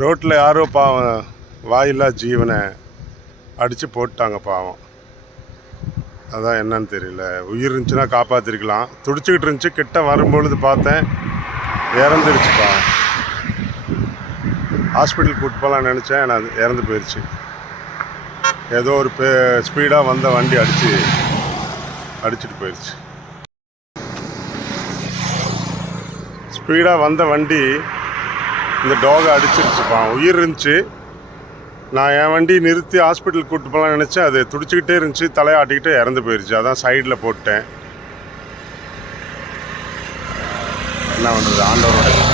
ரோட்டில் யாரோ பாவம் வாயில்லா ஜீவனை அடித்து போட்டாங்க பாவம். அதான் என்னன்னு தெரியல. உயிர் இருந்துச்சுன்னா காப்பாற்றிருக்கலாம். துடிச்சிக்கிட்டு இருந்துச்சு. கிட்ட வரும்பொழுது பார்த்தேன் இறந்துருச்சு பாவம். ஹாஸ்பிட்டல் கூப்பிட்டு போகலான்னு நினச்சேன். நான் இறந்து போயிடுச்சு. ஏதோ ஒரு ஸ்பீடாக வந்த வண்டி அடிச்சுட்டு போயிடுச்சு. ஸ்பீடாக வந்த வண்டி இந்த டாகை அடிச்சிருச்சுப்பான். உயிர் இருந்துச்சு. நான் என் வண்டி நிறுத்தி ஹாஸ்பிட்டலுக்கு கூப்பிட்டு போகலான்னு நினச்சேன். அது துடிச்சிக்கிட்டே இருந்துச்சு. தலையாட்டிக்கிட்டு இறந்து போயிடுச்சு. அதான் சைடில் போட்டேன். என்ன பண்ணுறது, ஆண்டவரோட